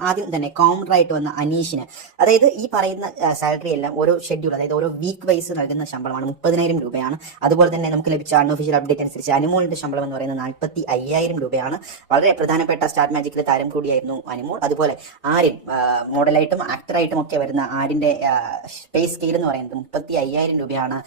ആദ്യം തന്നെ കോമൺ ആയിട്ട് വന്ന അനീഷിന്. അതായത് ഈ പറയുന്ന സാലറി എല്ലാം ഓരോ ഷെഡ്യൂൾ അതായത് ഓരോ വീക്ക് വൈസ് നൽകുന്ന ശമ്പളമാണ് മുപ്പതിനായിരം രൂപയാണ്. അതുപോലെ തന്നെ നമുക്ക് ലഭിച്ച അൺഒഫീഷ്യൽ അപ്ഡേറ്റ് അനുസരിച്ച് അനുമോളിന്റെ ശമ്പളം എന്ന് പറയുന്നത് നാൽപ്പത്തി അയ്യായിരം രൂപയാണ്. വളരെ പ്രധാനപ്പെട്ട സ്റ്റാർ മാജിക്കിലെ താരം കൂടിയായിരുന്നു അനുമോൾ. അതുപോലെ ആര്യൻ മോഡലായിട്ടും ആക്ടറായിട്ടും ഒക്കെ വരുന്ന ആര്യന്റെ പേ സ്കെയിൽ എന്ന് പറയുന്നത് മുപ്പത്തി അയ്യായിരം രൂപയാണ്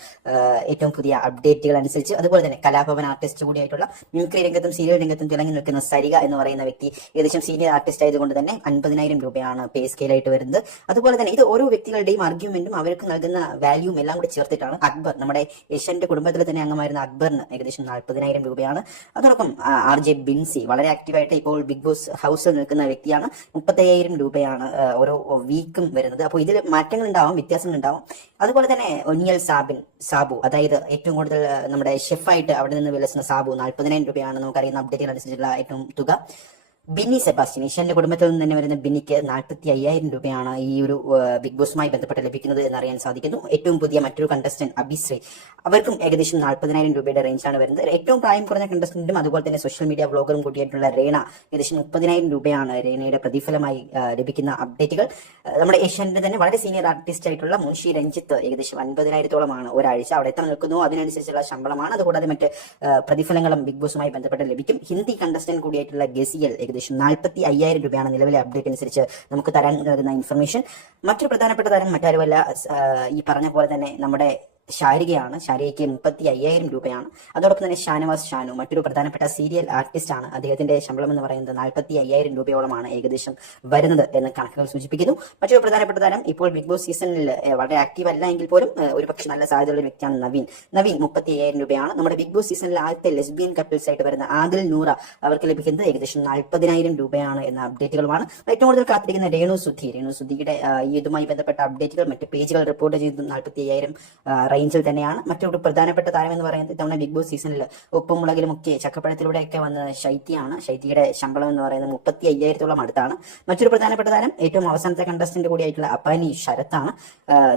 ഏറ്റവും പുതിയ അപ്ഡേറ്റുകൾ അനുസരിച്ച്. അതുപോലെ തന്നെ കലാഭവൻ ആർട്ടിസ്റ്റ് കൂടിയായിട്ടുള്ള മ്യൂസിക് രംഗത്തും സീരിയൽ രംഗത്തും തിളങ്ങി നിൽക്കുന്ന സരിക എന്ന് പറയുന്ന വ്യക്തി ഏകദേശം സീനിയർ ആർട്ടിസ്റ്റ് ആയതുകൊണ്ട് തന്നെ അൻപതിനായിരം രൂപയാണ് പേ സ്കെയിലായിട്ട് വരുന്നത്. അതുപോലെ തന്നെ ഇത് ഓരോ വ്യക്തികളുടെയും ആർഗ്യുമെന്റും അവർക്ക് നൽകുന്ന വാല്യൂം എല്ലാം കൂടി ചേർത്തിട്ടാണ് അക്ബർ നമ്മുടെ ഏഷ്യന്റെ കുടുംബത്തിലെ തന്നെ അംഗമായിരുന്ന അക്ബറിന് ഏകദേശം നാൽപ്പതിനായിരം രൂപയാണ്. അതോടൊപ്പം ആർ ജെ ബിൻസി വളരെ ആക്റ്റീവായിട്ട് ഇപ്പോൾ ബിഗ് ബോസ് ഹൗസിൽ നിൽക്കുന്ന വ്യക്തിയാണ്. മുപ്പത്തയ്യായിരം രൂപയാണ് ഓരോ വീക്കും വരുന്നത്. അപ്പോൾ ഇതിൽ മാറ്റങ്ങൾ ഉണ്ടാവും വ്യത്യാസങ്ങൾ ഉണ്ടാവും അതുപോലെ തന്നെ ഒനിയൽ സാബിൻ സാബു അതായത് ഏറ്റവും കൂടുതൽ നമ്മുടെ ഷെഫായിട്ട് അവിടെ നിന്ന് വിലസുന്ന സാബു നാൽപ്പതിനായിരം രൂപയാണ് നമുക്കറിയുന്ന അപ്ഡേറ്റുകൾ അനുസരിച്ചുള്ള ഏറ്റവും തുക. ബിന്നി സെബാസ്റ്റ്യൻ ഈശ്വരന്റെ കുടുംബത്തിൽ നിന്ന് തന്നെ വരുന്ന ബിന്നിക്ക് നാൽപ്പത്തി അയ്യായിരം രൂപയാണ് ഈ ഒരു ബിഗ് ബോസുമായി ബന്ധപ്പെട്ട് ലഭിക്കുന്നത് എന്നറിയാൻ സാധിക്കുന്നു. ഏറ്റവും പുതിയ മറ്റൊരു കണ്ടസ്റ്റന്റ് അഭിശ്രീ. അവർക്കും ഏകദേശം നാൽപ്പതിനായിരം രൂപയുടെ റേഞ്ചാണ് വരുന്നത്. ഏറ്റവും പ്രായം കുറഞ്ഞ കണ്ടസ്റ്റന്റും അതുപോലെ തന്നെ സോഷ്യൽ മീഡിയ ബ്ലോഗറും കൂടിയായിട്ടുള്ള റേണ ഏകദേശം മുപ്പതിനായിരം രൂപയാണ് റേണയുടെ പ്രതിഫലമായി ലഭിക്കുന്ന അപ്ഡേറ്റുകൾ നമ്മുടെ ഏഷ്യന്റെ തന്നെ വളരെ സീനിയർ ആർട്ടിസ്റ്റ് ആയിട്ടുള്ള മുൻഷി രഞ്ജിത്ത് ഏകദേശം അൻപതിനായിരത്തോളമാണ് ഒരാഴ്ച. അവിടെ എത്ര നിൽക്കുന്നു? അതിനനുസരിച്ചുള്ള ശമ്പളമാണ്. അതുകൂടാതെ മറ്റ് പ്രതിഫലങ്ങളും ബിഗ് ബോസുമായി ബന്ധപ്പെട്ട് ലഭിക്കും. ഹിന്ദി കണ്ടസ്റ്റന്റ് കൂടിയായിട്ടുള്ള ഗസിയൽ ഏകദേശം നാൽപ്പത്തി അയ്യായിരം രൂപയാണ് നിലവിലെ അപ്ഡേറ്റ് അനുസരിച്ച് നമുക്ക് തരാൻ നൽകുന്ന ഇൻഫർമേഷൻ മറ്റൊരു പ്രധാനപ്പെട്ട തരം മറ്റാരുമല്ല ഈ പറഞ്ഞ പോലെ തന്നെ നമ്മുടെ ശാരികയാണ്. ശാരികയ്ക്ക് മുപ്പത്തി അയ്യായിരം രൂപയാണ്. അതോടൊപ്പം തന്നെ ഷാനവാസ് ഷാനു മറ്റൊരു പ്രധാനപ്പെട്ട സീരിയൽ ആർട്ടിസ്റ്റ് ആണ്. അദ്ദേഹത്തിന്റെ ശമ്പളം എന്ന് പറയുന്നത് നാൽപ്പത്തി അയ്യായിരം രൂപയോളമാണ് ഏകദേശം വരുന്നത് എന്ന് കണക്കുകൾ സൂചിപ്പിക്കുന്നു. മറ്റൊരു പ്രധാനപ്പെട്ട താരം ഇപ്പോൾ ബിഗ് ബോസ് സീസണിൽ വളരെ ആക്റ്റീവ് അല്ല എങ്കിൽ പോലും ഒരു പക്ഷേ നല്ല സാധ്യതയുള്ള വ്യക്തിയാണ് നവീൻ. നവീൻ മുപ്പത്തി അയ്യായിരം രൂപയാണ്. നമ്മുടെ ബിഗ് ബോസ് സീസണിൽ ആദ്യത്തെ ലെസ്ബിയൻ കപ്പിൾസ് ആയിട്ട് വരുന്ന ആദിൽ നൂറ അവർക്ക് ലഭിക്കുന്നത് ഏകദേശം നാൽപ്പതിനായിരം രൂപയാണ് എന്ന അപ്ഡേറ്റുകളുമാണ് ഏറ്റവും കൂടുതൽ കാത്തിരിക്കുന്ന രേണു സുധി. രേണു സുധിയുടെ ഇതുമായി ബന്ധപ്പെട്ട അപ്ഡേറ്റുകൾ മറ്റ് പേജുകൾ റിപ്പോർട്ട് ചെയ്തത് നാൽപ്പത്തി അയ്യായിരം റേഞ്ചിൽ തന്നെയാണ് മറ്റൊരു പ്രധാനപ്പെട്ട താരം എന്ന് പറയുന്നത് ഇത്തവണ ബിഗ് ബോസ് സീസണിൽ ഉപ്പും മുളകിലും ഒക്കെ ചക്കപ്പഴത്തിലൂടെയൊക്കെ വന്ന ശൈത്യയാണ് ശൈത്യയുടെ ശമ്പളം എന്ന് പറയുന്നത് മുപ്പത്തി അയ്യായിരത്തോളം അടുത്താണ് മറ്റൊരു പ്രധാനപ്പെട്ട താരം ഏറ്റവും അവസാനത്തെ കണ്ടസ്റ്റന്റ് കൂടിയായിട്ടുള്ള അപ്പാനി ശരത്താണ്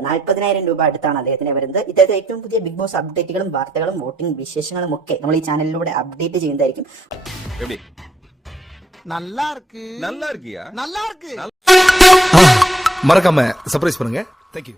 നാൽപ്പതിനായിരം രൂപ അടുത്താണ് അദ്ദേഹത്തിന് വരുന്നത് ഇദ്ദേഹത്തെ ഏറ്റവും പുതിയ ബിഗ് ബോസ് അപ്ഡേറ്റുകളും വാർത്തകളും വോട്ടിംഗ് വിശേഷങ്ങളും ഒക്കെ നമ്മൾ ഈ ചാനലിലൂടെ അപ്ഡേറ്റ് ചെയ്യുന്നതായിരിക്കും எப்படி நல்லா இருக்கு நல்லா இருக்கியா நல்லா இருக்கு மறக்காம சர்ப்ரைஸ் பண்ணுங்க தேங்க்யூ